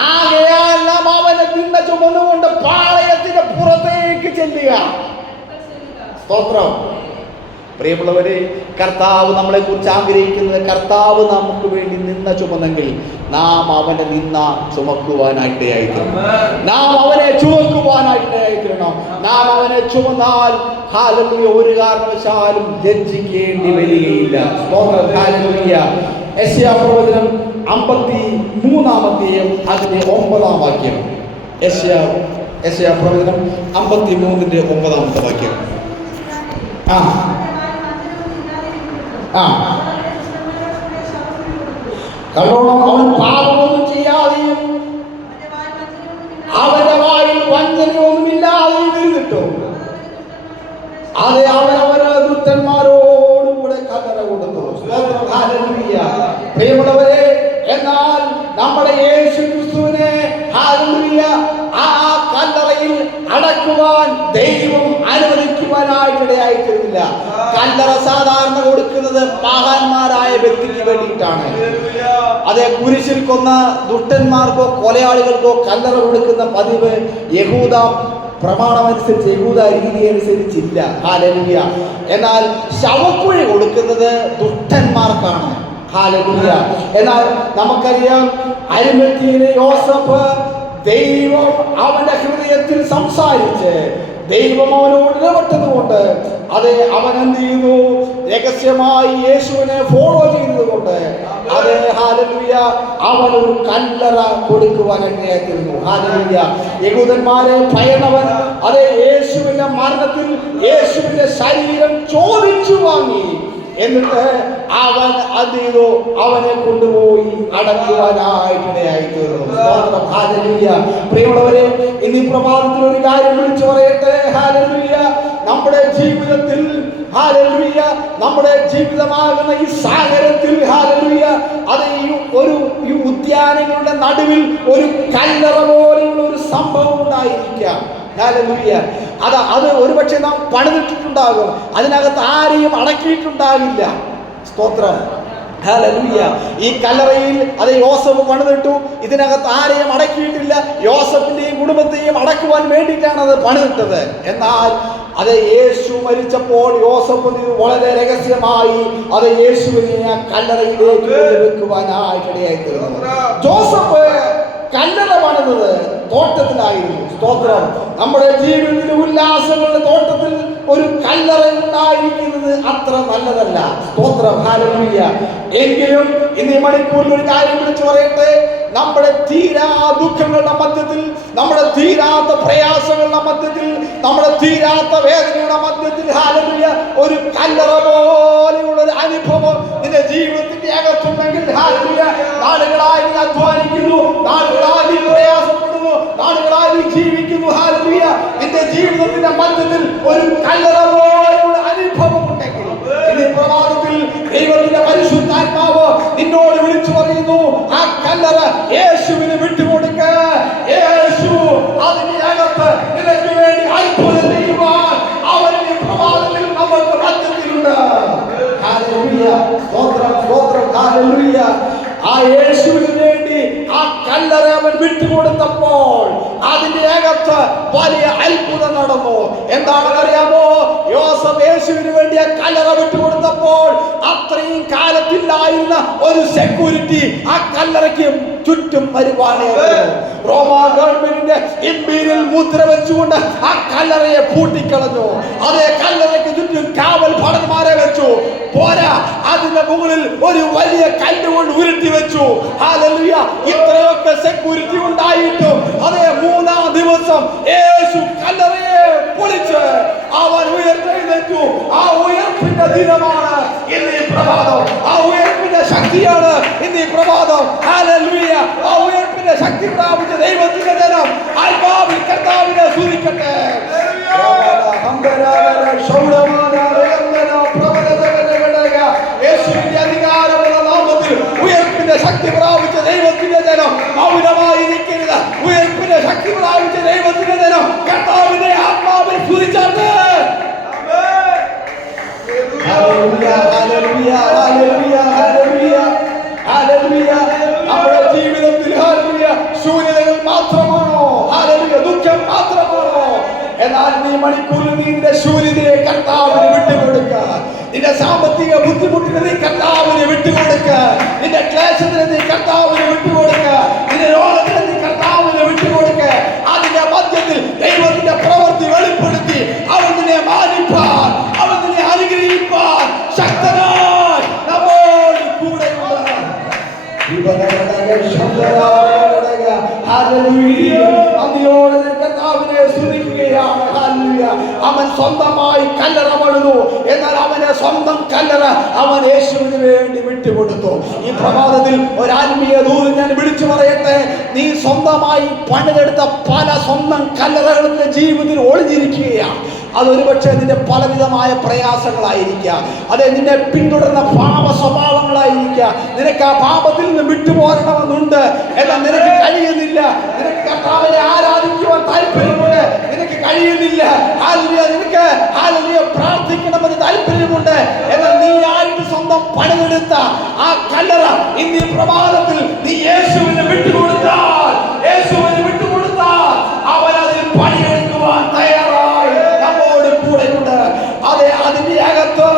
ആകയാൽ നാം അവനെ തിന്ന ചുമന്നുകൊണ്ട് പാളയത്തിന്റെ പുറത്തേക്ക് ചെല്ലുക. സ്തോത്രം. പ്രിയമുള്ളവരെ, കർത്താവ് നമ്മളെ കുറിച്ച് ആഗ്രഹിക്കുന്നത്, കർത്താവ് നമുക്ക് വേണ്ടി നിന്ന ചുമന്നെങ്കിൽ നാം അവനെ നിന്ന ചുമക്കുവാനായിട്ടായിത്തീരണം. നാം അവനെ ചുമക്കുവാനായിട്ടായിത്തീരണം. നാം അവനെ ചുമന്നാൽ ഹല്ലേലൂയ ഒരു കാരണവശാലും ലജ്ജിക്കേണ്ടി വരികയില്ല. സ്തോത്രം, ഹല്ലേലൂയ. യെശയ്യാ പ്രവചനം 53-ാം അധ്യായം അതിന്റെ 9-ാം വാക്യം. യെശയ്യാ പ്രവചനം 53-ന്റെ 9-ാമത്തെ വാക്യം. കണ്ടോണം, അവൻ പാപമൊന്നും ചെയ്യാതെയും അവന്റെ വായിൽ വഞ്ചനയൊന്നുമില്ലാതെയും ഇരുന്നിട്ടോ അത് അവനവന് ദുഷ്ടന്മാരോടുകൂടെ കല്ലറ കൊടുത്തു. ഹല്ലേലൂയ. പ്രിയമുള്ളവരെ, എന്നാൽ നമ്മുടെ യേശു ക്രിസ്തുവിനെ ഹല്ലേലൂയ ആ കല്ലറയിൽ അടക്കുവാൻ ദൈവം അനുവദിക്കുവാനായിട്ടിടയായി തീർന്നില്ല. കല്ലറ സാധാരണ കൊടുക്കുന്നത് മഹാന്മാരായ വ്യക്തിക്ക് വേണ്ടിയിട്ടാണ്. അതേ കുരിശിൽ കൊന്ന ദുഷ്ടന്മാർക്കോ കൊലയാളികൾക്കോ കല്ലറ കൊടുക്കുന്ന പതിവ് യഹൂദ പ്രമാണമനുസരിച്ച്, യഹൂദ രീതി അനുസരിച്ചില്ല. ഹല്ലേലൂയ. എന്നാൽ ശവക്കുഴി കൊടുക്കുന്നത് ദുഷ്ടന്മാർക്കാണ്. ഹല്ലേലൂയ. എന്നാൽ നമുക്കറിയാം, അരിമത്തിയിലെ യോസഫ് ദൈവം അവന്റെ ഹൃദയത്തിൽ സംസാരിച്ച് ദൈവം അവനോട് ഇടപെട്ടതുകൊണ്ട് അതെ അവൻ എന്ത് ചെയ്തു? രഹസ്യമായി യേശുവിനെ ഫോളോ ചെയ്തതുകൊണ്ട് അതെ ഹല്ലേലൂയ അവനൊരു കല്ലറ കൊടുക്കുവാൻ ഇടയായിത്തീർന്നു. ഹല്ലേലൂയ. യഹൂദന്മാരെ ഭയന്നവൻ അതെ യേശുവിന്റെ മരണത്തിൽ യേശുവിന്റെ ശരീരം ചോദിച്ചു വാങ്ങി. എന്നിട്ട് അവൻ അത് ചെയ്തു, അവനെ കൊണ്ടുപോയി അടക്കുവാനായിട്ടിടയായി തീർന്നു. ഹല്ലേലൂയ. പ്രിയമുള്ളവരെ, ഇന്ന് ഈ പ്രഭാതത്തിൽ ഒരു കാര്യം വിളിച്ചു പറയട്ടെ. ഹല്ലേലൂയ. നമ്മുടെ ജീവിതത്തിൽ ഹല്ലേലൂയ നമ്മുടെ ജീവിതമാകുന്ന ഈ സാഗരത്തിൽ ഹല്ലേലൂയ അത് ഈ ഉദ്യാനങ്ങളുടെ നടുവിൽ ഒരു കല്ലറ പോലെയുള്ള ഒരു സംഭവം ഉണ്ടായിരിക്കാം. ഹല്ലേലൂയ. അത് ഒരുപക്ഷെ നാം പണിതിട്ടുണ്ടാകും, അതിനകത്ത് ആരെയും അടക്കിയിട്ടുണ്ടാകില്ല. സ്തോത്രം. ഹല്ലേലൂയ. ഈ കല്ലറയിൽ അത് യോസഫ് പണിതിട്ടു, ഇതിനകത്ത് ആരെയും അടക്കിയിട്ടില്ല. യോസഫിന്റെയും കുടുംബത്തെയും അടക്കുവാൻ വേണ്ടിയിട്ടാണ് അത് പണിതിട്ടത്. എന്നാൽ അത് യേശു മരിച്ചപ്പോൾ യോസഫ് വളരെ രഹസ്യമായി അത് യേശുവിനെ ആ കല്ലറയിലേക്ക് വെക്കുവാനായിട്ടിടയായി തീർന്നു. ജോസഫ് കല്ലറ പണിതത് തോട്ടത്തിലായിരുന്നു. സ്തോത്രം. നമ്മുടെ ജീവിതത്തിലെ ഉല്ലാസങ്ങളുടെ തോട്ടത്തിൽ ഒരു കല്ലറ ഉണ്ടായിരിക്കുന്നത് അത്ര നല്ലതല്ല. സ്തോത്രം. ഹല്ലേലൂയ. എങ്കിലും ഇന്ന് ഈ മണിക്കൂറിൽ ഒരു കാര്യം വിളിച്ചു പറയട്ടെ. നമ്മുടെ തീരാ ദുഃഖങ്ങളുടെ മധ്യത്തിൽ, നമ്മുടെ തീരാത്ത പ്രയാസങ്ങളുടെ മധ്യത്തിൽ, നമ്മുടെ തീരാത്ത വേദനയുടെ മധ്യത്തിൽ ഹല്ലേലൂയ ഒരു കല്ലറ പോലെയുള്ള ഒരു അനുഭവം നിന്റെ ജീവിതത്തിന്റെ അകത്തുണ്ടെങ്കിൽ ഹല്ലേലൂയ നാളുകളായി നീ അധ്വാനിക്കുന്നു, നാളുകളായി നീ പ്രയാസപ്പെടുന്നു, നാളുകളായി നീ ജീവിക്കുന്നു. ഹല്ലേലൂയ നിന്റെ ജീവിതത്തിന്റെ മധ്യത്തിൽ ഒരു കല്ലറ പോലെയുള്ള അനുഭവം ഉണ്ടെങ്കിൽ ഈ പ്രഭാതത്തിൽ ദൈവത്തിന്റെ പരിശുദ്ധാത്മാവ് നിന്നോട് വിളിച്ചു പറയുന്നു, ആ കല്ലറ യേശുവിന് വിട്ടുകൊടുക്ക. യേശു അതിനകത്ത് നിനക്ക് വേണ്ടി അത്ഭുതം ചെയ്യുവാൻ അവൻ ഈ പ്രഭാതത്തിൽ നമുക്ക് മധ്യത്തിലുണ്ട്. ഹല്ലേലൂയ. സ്തോത്രം, സ്തോത്രം. ഹല്ലേലൂയ. ആ യേശുവിന് വേണ്ടി ആ കല്ലറ അവൻ വിട്ടുകൊടുത്തപ്പോൾ അതിന്റെ അകത്ത് വലിയ അത്ഭുതം നടന്നു. എന്താണെന്ന് അറിയാമോ? യോസഫ് യേശുവിന് വേണ്ടി ആ കല്ലറ വിട്ടുകൊടുത്തപ്പോൾ അത്രയും കാലത്തില്ലായിരുന്ന ഒരു സെക്യൂരിറ്റി ആ കല്ലറയ്ക്ക് ചുറ്റും വരുവാനായിരുന്നു. റോമാ ഗവൺമെന്റിന്റെ ഇമ്പീരിയൽ മുദ്ര വെച്ചുകൊണ്ട് ആ കല്ലറയെ പൂട്ടിക്കളഞ്ഞു. അതേ കല്ലറയ്ക്ക് ചുറ്റും കാവൽ ഭടന്മാരെ വെച്ചു. പോരാ, അതിന്റെ മുകളിൽ ഒരു വലിയ കല്ലുകൊണ്ട് ഉരുട്ടി വെച്ചു. ഹല്ലേലൂയ. ഇത്രയൊക്കെ സെക്യൂരിറ്റി ഉണ്ടായിട്ടും അതേ മൂന്നാം ദിവസം യേശു കല്ലറയെ പൊളിച്ച് അവൻ ഉയർത്തെഴുന്നേറ്റു. ആ ഉയർപ്പിന്റെ ദിനമാണ് ഇന്ന് ഈ പ്രഭാതം. ആ ഉയർപ്പിന്റെ ശക്തിയാണ് ഇന്ന് ഈ പ്രഭാതം. ഹല്ലേലൂയ. ആ ഉയർപ്പിന്റെ ശക്തി പ്രാപിച്ച ദൈവത്തിന്റെ ജനം ആത്മാവിൽ കർത്താവിനെ സ്തുതിക്കട്ടെ. യേശുവിന്റെ അധികാരമുള്ള നാമത്തിൽ ഉയർപ്പിന്റെ ശക്തി പ്രാപിച്ച ദൈവത്തിന്റെ ജനം മൗനമായിരിക്കരുത്. ഉയർപ്പിന്റെ ശക്തി പ്രാപിച്ച ദൈവത്തിന്റെ ജനം കർത്താവിനെ ആത്മാവിൽ സ്തുതിച്ചാട്ടെ. ഹല്ലേലൂയ, ഹല്ലേലൂയ, ഹല്ലേലൂയ, ഹല്ലേലൂയ, ഹല്ലേലൂയ. നമ്മുടെ ജീവിതത്തിൽ ഹല്ലേലൂയ ശൂന്യതകൾ മാത്രമാണോ? ഹല്ലേലൂയ ദുഃഖം മാത്രമാണോ? എന്നാൽ നീ മണിക്കൂറിൽ നിന്റെ ശൂന്യതയെ കർത്താവിന് വിട്ടുകൊടുക്കുക. നിന്റെ സാമ്പത്തിക ബുദ്ധിമുട്ടിന് നീ കർത്താവിന് വിട്ടുകൊടുക്കുക. നിന്റെ ക്ലേശത്തിന് നീ കർത്താവിന് വിട്ടുകൊടുക്കുക. നിന്റെ രോഗത്തിന് നീ കർത്താവിന് വിട്ടുകൊടുക്കുക. അതിന്റെ മധ്യത്തിൽ ദൈവത്തിന്റെ പ്രവൃത്തി വെളിപ്പെടുത്തി അവൻ നിന്നെ മാനിപ്പാൻ, അവൻ നിന്നെ അനുഗ്രഹിപ്പാൻ ശക്തനായി നമ്മോട് കൂടെയുണ്ട്. കർത്താവിനെ സ്തുതിക്കുകയാണ്. അവൻ സ്വന്തമായി കല്ലറ പണിതു. എന്നാൽ അവനെ സ്വന്തം കല്ലറ അവൻ യേശുവിന് വേണ്ടി വിട്ടുകൊടുത്തു. ഈ പ്രഭാതത്തിൽ ഒരു ആത്മീയ ദൂതൻ ഞാൻ വിളിച്ചു പറയട്ടെ. നീ സ്വന്തമായി പണിതെടുത്ത പല സ്വന്തം കല്ലറകളുടെ ജീവിതത്തിൽ ഒളിഞ്ഞിരിക്കുകയാണ്. അതൊരു പക്ഷേ നിന്റെ പലവിധമായ പ്രയാസങ്ങളായിരിക്കാം. അതെ, നിന്നെ പിന്തുടർന്ന പാപ സ്വഭാവങ്ങളായിരിക്കാം. നിനക്ക് ആ പാപത്തിൽ നിന്ന് വിട്ടുപോകണമെന്നുണ്ട്. എന്നാൽ നിനക്ക് കഴിയുന്നില്ല. നിനക്ക് കർത്താവിനെ ആരാധിക്കുവാൻ താല്പര്യമുണ്ട്, നിനക്ക് കഴിയുന്നില്ല. നിനക്ക് പ്രാർത്ഥിക്കണമെന്ന് താല്പര്യമുണ്ട്. എന്നാൽ നീ ആയിട്ട് സ്വന്തം പണിതെടുത്ത ആ കല്ലറ ഇന്ന് ഈ പ്രഭാതത്തിൽ നീ യേശുവിന് വിട്ടുകൊടുത്താൽ, യേശുവിന് വിട്ടുകൊടുത്താൽ അവൻ അതിൽ പണിയെടുക്കുവാൻ തയ്യാറായി നമ്മോട് കൂടെയുണ്ട്. അതെ, അതിന്റെ അകത്ത്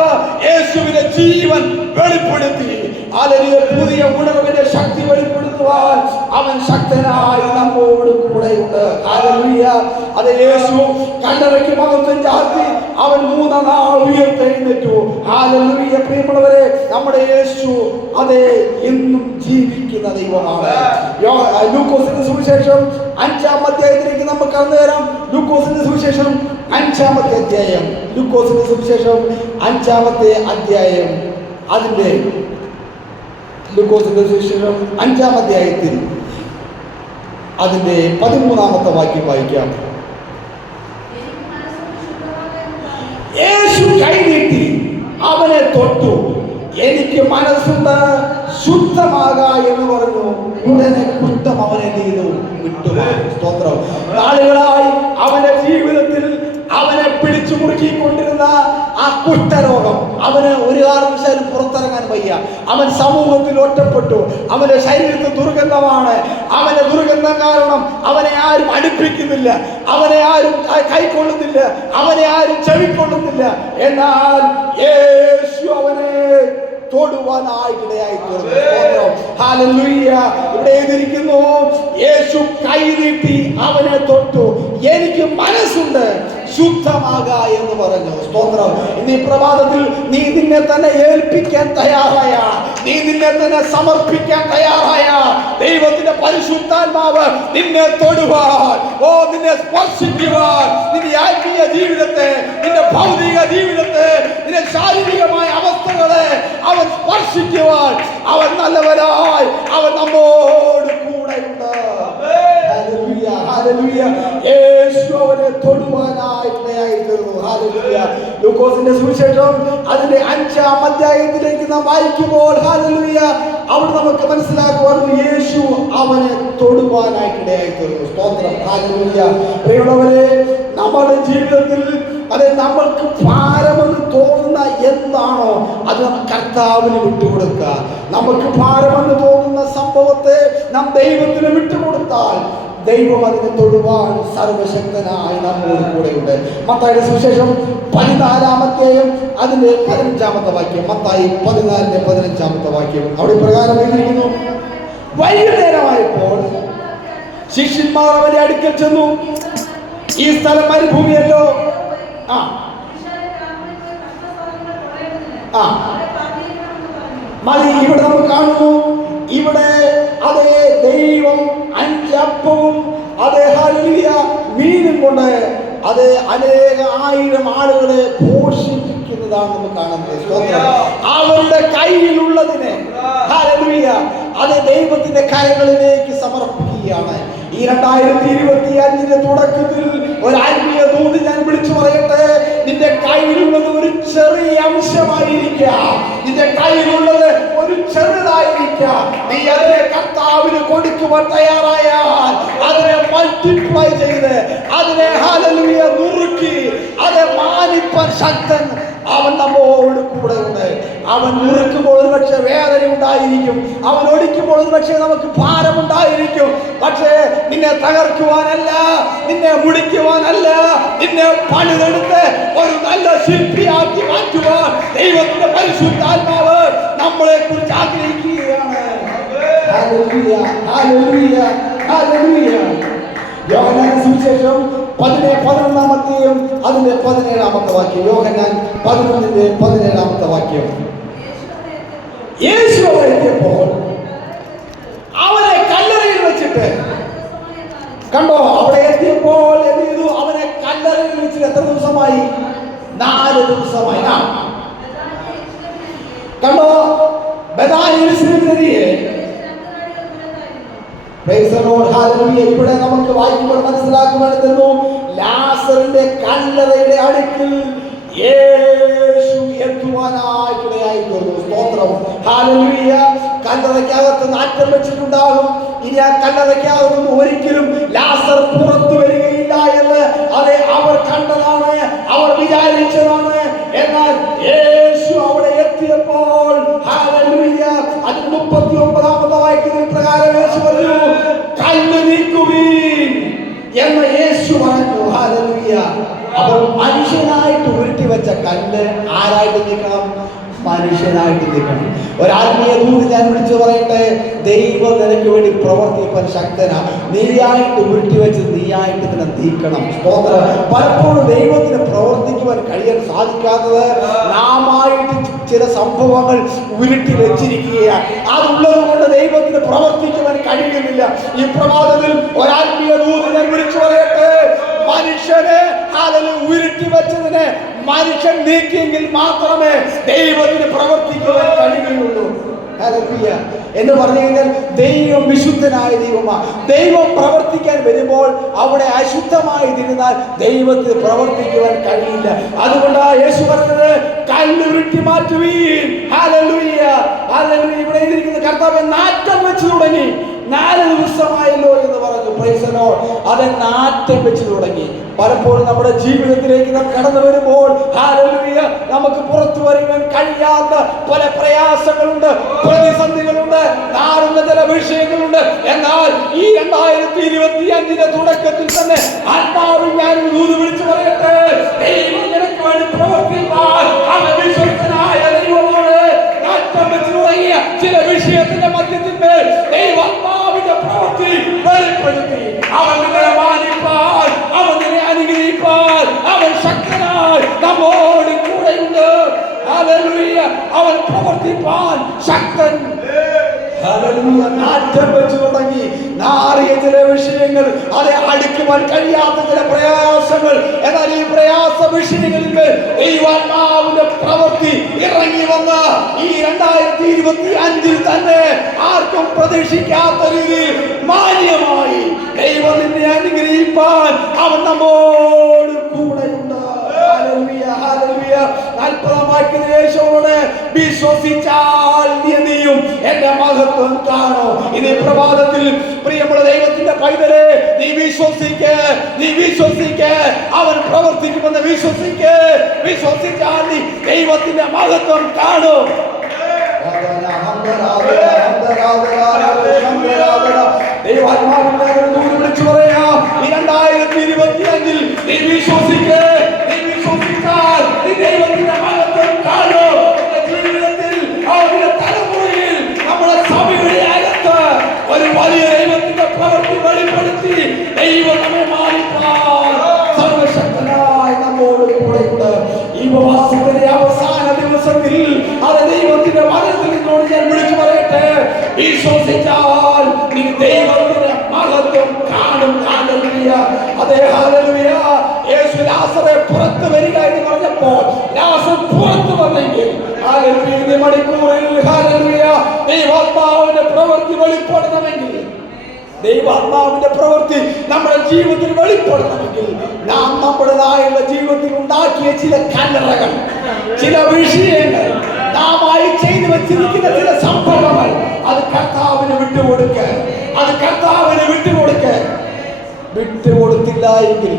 യേശുവിന്റെ ജീവൻ വെളിപ്പെടുത്തി ഹല്ലേലൂയ, പുതിയ ഉണർവിന്റെ ശക്തി വെളിപ്പെടുത്തുവാൻ അവൻ ശക്തനായി നമ്മോട് കൂടെയുണ്ട്. ഹല്ലേലൂയ. അത് യേശു കല്ലറയ്ക്ക് മഹത്വം ചാർത്തി അവൻ 3-ാം നാൾ ഉയർത്തെഴുന്നേറ്റു. ഹല്ലേലൂയ. പ്രിയമുള്ളവരെ, നമ്മുടെ യേശു അതേ ഇന്നും ജീവിക്കുന്ന ദൈവമാണ്. ലൂക്കോസിന്റെ സുവിശേഷം 5-ാം അധ്യായത്തിലേക്ക് നമുക്ക് കടന്നു വരാം. ലൂക്കോസിന്റെ സുവിശേഷം 5-ാമത്തെ അധ്യായം. ലൂക്കോസിന്റെ സുവിശേഷം 5-ാമത്തെ അധ്യായം. അതിന്റെ ലൂക്കോസിന്റെ സുവിശേഷം 5-ാം അധ്യായത്തിൽ അതിന്റെ 13-ാമത്തെ വാക്യം വായിക്കാം. യേശു കൈനീട്ടി അവനെ തൊട്ടു, എനിക്ക് മനസ്സുണ്ട്, ശുദ്ധമാക എന്ന് പറഞ്ഞു. ഉടനെ കുറ്റം അവനെ ചെയ്തു വിട്ടുമാറി. സ്തോത്രം. നാളുകളായി അവന്റെ ജീവിതത്തിൽ അവനെ പിടിച്ചു മുറുക്കിക്കൊണ്ടിരുന്ന ആ കുഷ്ഠരോഗം അവന് ഒരു കാരണവശാലും പുറത്തിറങ്ങാൻ വയ്യ. അവൻ സമൂഹത്തിൽ ഒറ്റപ്പെട്ടു. അവന്റെ ശരീരത്തിൽ ദുർഗന്ധമാണ്. അവന്റെ ദുർഗന്ധം കാരണം അവനെ ആരും അടുപ്പിക്കുന്നില്ല, അവനെ ആരും കൈക്കൊള്ളുന്നില്ല, അവനെ ആരും ചെവിക്കൊള്ളുന്നില്ല. എന്നാൽ യേശു അവനെ തൊടുവാനായിട്ടിടയായി തീർന്നു. ഹല്ലേലൂയ. ഇവിടെ എഴുതിയിരിക്കുന്നു, യേശു കൈ നീട്ടി അവനെ തൊട്ടു, എനിക്ക് മനസ്സുണ്ട്, ശുദ്ധമാക എന്ന് പറഞ്ഞു. സ്തോത്രം. ഇന്ന് ഈ പ്രഭാതത്തിൽ നീ നിന്നെ തന്നെ ഏൽപ്പിക്കാൻ തയ്യാറായ, നീ നിന്നെ തന്നെ സമർപ്പിക്കാൻ തയ്യാറായ ദൈവത്തിന്റെ പരിശുദ്ധാത്മാവ് നിന്നെ തൊടുവാൻ, നിന്നെ സ്പർശിക്കുവാൻ, നിന്റെ ആത്മീയ ജീവിതത്തെ, നിന്റെ ഭൗതിക ജീവിതത്തെ, നിന്റെ ശാരീരികമായ അവസ്ഥകളെ അവൻ സ്പർശിക്കുവാൻ അവൻ നല്ലവനായി അവൻ നമ്മോട് കൂടെയുണ്ട്. Hallelujah, hallelujah. യേശു അവനെ തൊടുവാനായി തീർന്നു. ഹല്ലേലൂയ. ലൂക്കോസിന്റെ സുവിശേഷം അതിന്റെ 5-ാം അധ്യായത്തിലേക്ക് നാം വായിക്കുമ്പോൾ ഹല്ലേലൂയ, അവിടെ നമുക്ക് മനസ്സിലാക്കുവാൻ യേശു അവനെ തൊടുവാനായിട്ടിടയായി തീർന്നു. സ്തോത്രം. ഹല്ലേലൂയ. പ്രിയമുള്ളവരെ, നമ്മുടെ ജീവിതത്തിൽ നമ്മൾക്ക് ഭാരമെന്ന് തോന്നുന്ന എന്താണോ അത് കർത്താവിന് വിട്ടുകൊടുക്കുക. നമുക്ക് ഭാരമെന്ന് തോന്നുന്ന സംഭവത്തെ നാം ദൈവത്തിന് വിട്ടുകൊടുത്താൽ ദൈവം അതിനെ തൊടുവാൻ സർവശക്തനായി നമ്മോട് കൂടെയുണ്ട്. മത്തായിയുടെ സുവിശേഷം 14-ാം അധ്യായം അതിന്റെ 15-ാമത്തെ വാക്യം. മത്തായി 14-ന്റെ 15-ാമത്തെ വാക്യം. അവിടെ പ്രകാരം എഴുതിയിരിക്കുന്നു, വൈകുന്നേരമായപ്പോൾ ശിഷ്യന്മാർ അവന്റെ അടുക്കൽ ചെന്നു. ഈ സ്ഥലം മരുഭൂമിയല്ലോ. മതി. ഇവിടെ നമ്മൾ കാണുന്നു, ഇവിടെ അതേ ദൈവം 5 അപ്പവും അതേ ഹല്ലേലൂയ മീനും കൊണ്ട് അത് അനേക 1000 ആളുകളെ പോഷിപ്പിക്കുന്നതാണ് നമ്മൾ കാണുന്നത്. അവരുടെ കയ്യിലുള്ളതിനെ ഹല്ലേലൂയ അത് ദൈവത്തിന്റെ കരങ്ങളിലേക്ക് സമർപ്പിക്കുകയാണ്. ഈ 2025 തുടക്കത്തിൽ ഒരു ആത്മീയ ദൂത് ഞാൻ വിളിച്ചു പറയട്ടെ, നിന്റെ കയ്യിലുള്ളത് ഒരു ചെറിയ അംശമായിരിക്കാം, നിന്റെ കയ്യിലുള്ളത് ഒരു ചെറുതായിരിക്കാം. നീ അതിനെ കർത്താവിന് കൊടുക്കുവാൻ തയ്യാറായാൽ അതിനെ മൾട്ടിപ്ലൈ ചെയ്ത് അതിനെ ഹല്ലേലൂയ നുറുക്കി അത് മാനിപ്പാൻ ശക്തൻ അവൻ നമ്മോട് കൂടെയുണ്ട്. അവൻ മുറുക്കുമ്പോൾ ഒരു പക്ഷേ വേദന ഉണ്ടായിരിക്കും, അവൻ ഒടിക്കുമ്പോൾ ഒരു പക്ഷേ നമുക്ക് ഭാരമുണ്ടായിരിക്കും. പക്ഷേ നിന്നെ തകർക്കുവാനല്ല, നിന്നെ മുടിക്കുവാനല്ല, നിന്നെ പണിതെടുത്ത് ഒരു നല്ല ശില്പിയാക്കി മാറ്റുവാൻ ദൈവത്തിന്റെ പരിശുദ്ധാത്മാവ് നമ്മളെ കുറിച്ച് ആഗ്രഹിക്കുകയാണ്. ഹല്ലേലൂയ, ഹല്ലേലൂയ, ഹല്ലേലൂയ. യോഹന്നാന്റെ സുവിശേഷം 11-ാം അധ്യായം അതിന്റെ 17-ാമത്തെ വാക്യം. യോഹന്നാൻ 11-ന്റെ 17-ാമത്തെ വാക്യം. യേശു അവിടെ എത്തിയപ്പോൾ അവനെ കല്ലറയിൽ വെച്ചിട്ട് കണ്ടോ. അവിടെ എത്തിയപ്പോൾ എന്ത് ചെയ്തു? അവനെ കല്ലറയിൽ വെച്ചിട്ട് എത്ര ദിവസമായി? 4 ദിവസമായി. കണ്ടോ, ബഥാനിയ ഇവിടെ നമുക്ക് വായിക്കുമ്പോൾ മനസ്സിലാക്കുവാനെത്തുന്നു, ലാസറിന്റെ കല്ലറയുടെ അടുക്കൽ യേശു എത്തുവാനായിട്ടിടയായി തീർന്നു. സ്തോത്രം. ഹല്ലേലൂയ. കല്ലറയ്ക്കകത്ത് നാറ്റം വെച്ചിട്ടുണ്ടാകും. ഇനി ആ കല്ലറയ്ക്കകത്ത് ഒരിക്കലും ലാസർ പുറത്തു വരികയില്ല എന്ന് അവർ കണ്ടതാണ്, അവർ വിചാരിച്ചതാണ്. എന്നാൽ യേശു അവിടെ എത്തിയപ്പോൾ ഹല്ലേലൂയ അത് 39-ാമത്തെ വാക്യത്തിൽ പ്രകാരം യേശു പറഞ്ഞു, കല്ല് നീക്കുവീൻ എന്ന് യേശു പറഞ്ഞു. ഹല്ലേലൂയ. അപ്പോൾ മനുഷ്യനായിട്ട് ഉരുട്ടി വെച്ച കല്ല് ആരായിട്ട് നീക്കണം? മനുഷ്യനായിട്ട് നിൽക്കണം. ഒരാത്മീയ ദൂത് ഞാൻ വിളിച്ചു പറയട്ടെ, ദൈവം നിനക്ക് വേണ്ടി പ്രവർത്തിക്കാൻ ശക്തനാ. നീയായിട്ട് ഉരുട്ടിവെച്ച് നീയായിട്ട് ഇതിനെ നീക്കണം. സ്തോത്രം. പലപ്പോഴും ദൈവത്തിന് പ്രവർത്തിക്കുവാൻ കഴിയാൻ സാധിക്കാത്തത് നാമായിട്ട് ചില സംഭവങ്ങൾ ഉരുട്ടി വെച്ചിരിക്കുകയാണ്. അതുള്ളത് കൊണ്ട് ദൈവത്തിന് പ്രവർത്തിക്കുവാൻ കഴിയുന്നില്ല. ഈ പ്രഭാതത്തിൽ ഒരാത്മീയ ദൂത് ഞാൻ വിളിച്ചു പറയട്ടെ, മനുഷ്യനെ ഉരുട്ടി വെച്ചതിനെ മനുഷ്യൻ നീക്കിയെങ്കിൽ മാത്രമേ ദൈവത്തിന് പ്രവർത്തിക്കുവാൻ കഴിയുകയുള്ളൂ. എന്ന് പറഞ്ഞു കഴിഞ്ഞാൽ ദൈവം വിശുദ്ധനായ ദൈവമാണ്. ദൈവം പ്രവർത്തിക്കാൻ വരുമ്പോൾ അവിടെ അശുദ്ധമായിരുന്നാൽ ദൈവത്തിന് പ്രവർത്തിക്കുവാൻ കഴിയില്ല. അതുകൊണ്ടാണ് യേശു പറഞ്ഞത്, കല്ലുരുട്ടി മാറ്റുവീൻ. Hallelujah, hallelujah. ഇവിടെ എഴുതിയിരിക്കുന്ന കർത്താവ് നാറ്റം വെച്ച് തുടങ്ങി. 4 ദിവസമായല്ലോ എന്ന് പറഞ്ഞു. Praise the Lord. അത് നാറ്റം വെച്ച് തുടങ്ങി. പലപ്പോഴും നമ്മുടെ ജീവിതത്തിലേക്ക് നാം കടന്നു വരുമ്പോൾ ഹല്ലേലൂയ, നമുക്ക് പുറത്തു വരുവാൻ കഴിയാത്ത പല പ്രയാസങ്ങളുണ്ട്, പ്രതിസന്ധികളുണ്ട്, നാറുന്ന ചില വിഷയങ്ങളുണ്ട്. എന്നാൽ ഈ 2025 തുടക്കത്തിൽ തന്നെ ആത്മാവിൽ ഞാൻ ദൂത് വിളിച്ചു പറയട്ടെ, ദൈവം നിനക്ക് വേണ്ടി പ്രവർത്തിക്കാൻ അവൻ വിശ്വസ്തനായ ദൈവമാണ്. നാറ്റം വെച്ച് തുടങ്ങിയ ചില വിഷയത്തിന്റെ മധ്യത്തിന്മേൽ ദൈവാത്മാവിന്റെ പ്രവൃത്തി വെളിപ്പെടുത്തി അവൻ നിങ്ങളെ മാനിപ്പാൻ, അവൻ നിന്നെ അനുഗ്രഹിപ്പാൻ അവൻ ശക്തനായി നമ്മോട് കൂടെയുണ്ട്. ഹല്ലേലൂയ. അവൻ പ്രവർത്തിപ്പാൻ ശക്തൻ. ഹല്ലേലൂയ. നാറ്റം വെച്ച് തുടങ്ങി നാറിയ ചില വിഷയങ്ങൾ, അതെ അടുക്കുവാൻ കഴിയാത്ത ചില പ്രയാസങ്ങൾ. എന്നാൽ ഈ പ്രയാസ വിഷയങ്ങളിൽ ദൈവാത്മാവിന്റെ പ്രവൃത്തി ഇറങ്ങി വന്ന ഈ 2025 തന്നെ ആർക്കും പ്രതീക്ഷിക്കാത്ത രീതിയിൽ മാന്യമായി ദൈവത്തിനെ അനുഗ്രഹിപ്പാൻ അവൻ നമ്മോട് കൂടെയുണ്ട്. Hallelujah, hallelujah. 40-ാം വാക്യത്തിൽ യേശുവോട്, വിശ്വസിച്ചാൽ നീയും എന്റെ മഹത്വം കാണും. ഇതേ പ്രഭാതത്തിൽ പ്രിയമുള്ള ദൈവത്തിന്റെ പൈതലേ, നീ വിശ്വസിക്ക്, നീ വിശ്വസിക്ക്. അവൻ പ്രവർത്തിക്കുമെന്ന് വിശ്വസിക്ക്. വിശ്വസിച്ചാൽ നീ ദൈവത്തിന്റെ മഹത്വം കാണും. ദൈവാത്മാവിനെ വിളിച്ചു പറയാ, ഈ 2025 നീ വിശ്വസിക്ക്. നീ വിശ്വസിച്ചാൽ നീ ദൈവത്തിന്റെ മഹത്വം കാണും. ജീവിതത്തിൽ അവരുടെ തലമുറയിൽ നമ്മുടെ സഭയുടെ അകത്ത് ഒരു വലിയ ദൈവത്തിന്റെ പ്രവൃത്തി വെളിപ്പെടുത്തി ദൈവം നമ്മെ മാനിപ്പാൻ സർവശക്തനായി നമ്മോട് കൂടെയുണ്ട്. ഈ ഉപവാസത്തിന്റെ അവസാന ദിവസത്തിൽ അത് ദൈവത്തിന്റെ മരണത്തിൽ നിന്നോട് ഞാൻ വിളിച്ചു പറയട്ടെ, വിശ്വസിച്ചാൽ നീ ദൈവത്തിന്റെ മഹത്വം കാണും. ഹല്ലേലൂയ. അതേ ഹല്ലേലൂയ. യേശു ലാസറെ പുറത്ത് വരിക എന്ന് പറഞ്ഞപ്പോൾ ലാസർ പുറത്ത് വന്നെങ്കിൽ ഹല്ലേലൂയ, മണിക്കൂറിൽ ഹല്ലേലൂയ ദൈവാത്മാവിന്റെ പ്രവൃത്തി വെളിപ്പെടണമെങ്കിൽ, ദൈവാത്മാവിന്റെ പ്രവൃത്തി നമ്മുടെ ജീവിതത്തിൽ വെളിപ്പെടണമെങ്കിൽ നാം നമ്മുടേതായുള്ള ജീവിതത്തിൽ ഉണ്ടാക്കിയ ചില കല്ലറകൾ, ചില വിഷയങ്ങൾ, നാമായി ചെയ്തു വെച്ചിരിക്കുന്ന ചില സംഭവങ്ങൾ, അത് കർത്താവിന് വിട്ടുകൊടുക്ക. അത് കർത്താവിന് വിട്ടുകൊടുക്ക. വിട്ടുകൊടുത്തില്ല എങ്കിൽ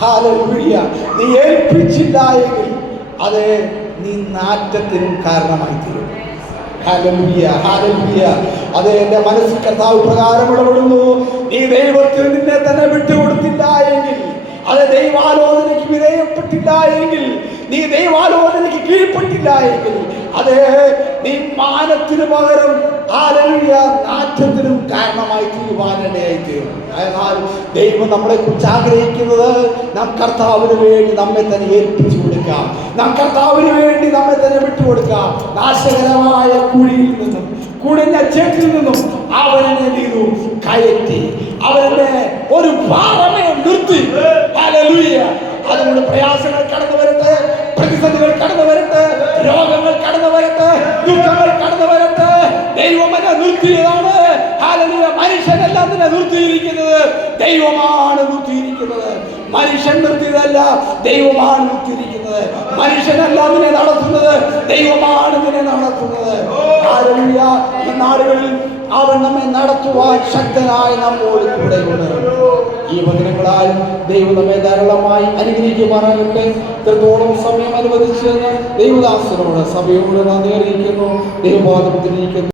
ഹല്ലേലൂയ, നീ ഏൽപ്പിച്ചില്ല എങ്കിൽ അത് നീ നാറ്റത്തിനും കാരണമായി തീരും. Hallelujah, hallelujah. അത് എന്റെ മനസ്സിൽ കർത്താവ് പ്രകാരം ഇടപെടുന്നു. നീ ദൈവത്തിന് നിന്നെ തന്നെ വിട്ടുകൊടുത്തില്ല എങ്കിൽ, അത് ദൈവാലോചനയ്ക്ക് വിധേയപ്പെട്ടില്ല എങ്കിൽ, നീ ദൈവാലോചനയ്ക്ക് കീഴ്പ്പെട്ടില്ല എങ്കിൽ, അത് നീ മാനത്തിന് പകരം ഹല്ലേലൂയ നാറ്റത്തിനും കാരണമായി തീരുവാനിടയായി തീരും. എന്നാൽ ദൈവം നമ്മളെ കുറിച്ച് ആഗ്രഹിക്കുന്നത് നാം കർത്താവിന് വേണ്ടി നമ്മെ തന്നെ ഏൽപ്പിച്ചു കൊടുക്കാം. നാം കർത്താവിന് വേണ്ടി നമ്മെ തന്നെ വിട്ടുകൊടുക്കാം. നാശകരമായ കുഴിയിൽ നിന്നും, കുടിഞ്ഞ ചേറ്റിൽ നിന്നും അവനെ ചെയ്തു കയറ്റി, അവനെ ഒരു പാറമേ നിർത്തി. ഹല്ലേലൂയ. അതുകൊണ്ട് പ്രയാസങ്ങൾ കടന്നു വരട്ടെ, പ്രതിസന്ധികൾ കടന്നു വരട്ടെ, രോഗങ്ങൾ കടന്നു വരട്ടെ, ദുഃഖങ്ങൾ കടന്നു വരട്ടെ. ദൈവം എന്നെ നിർത്തിയതാണ്. ഹല്ലേലൂയ. മനുഷ്യനല്ല നിന്നെ നിർത്തിയിരിക്കുന്നത്, ദൈവമാണ് നിർത്തിയിരിക്കുന്നത്. മനുഷ്യൻ നിർത്തിയതല്ല, ദൈവമാണ് നിർത്തിയിരിക്കുന്നത്. മനുഷ്യനല്ല നിന്നെ നടത്തുന്നത്, ദൈവമാണ് നിന്നെ നടത്തുന്നത്. ഹല്ലേലൂയ. ഈ നാടുകളിൽ അവൻ നമ്മെ നടത്തുവാൻ ശക്തനായി നമ്മോട് കൂടെയുണ്ട്. ഈ വചനങ്ങളാൽ ദൈവം നമ്മെ ധാരാളമായി അനുഗ്രഹിക്കുവാനാകട്ടെ. ഇത്രത്തോളം സമയം അനുവദിച്ചെന്ന് ദൈവദാസനോട് സഭയോട് നന്ദി അറിയിക്കുന്നു. ദൈവപാദത്തിലിരിക്കുന്നു.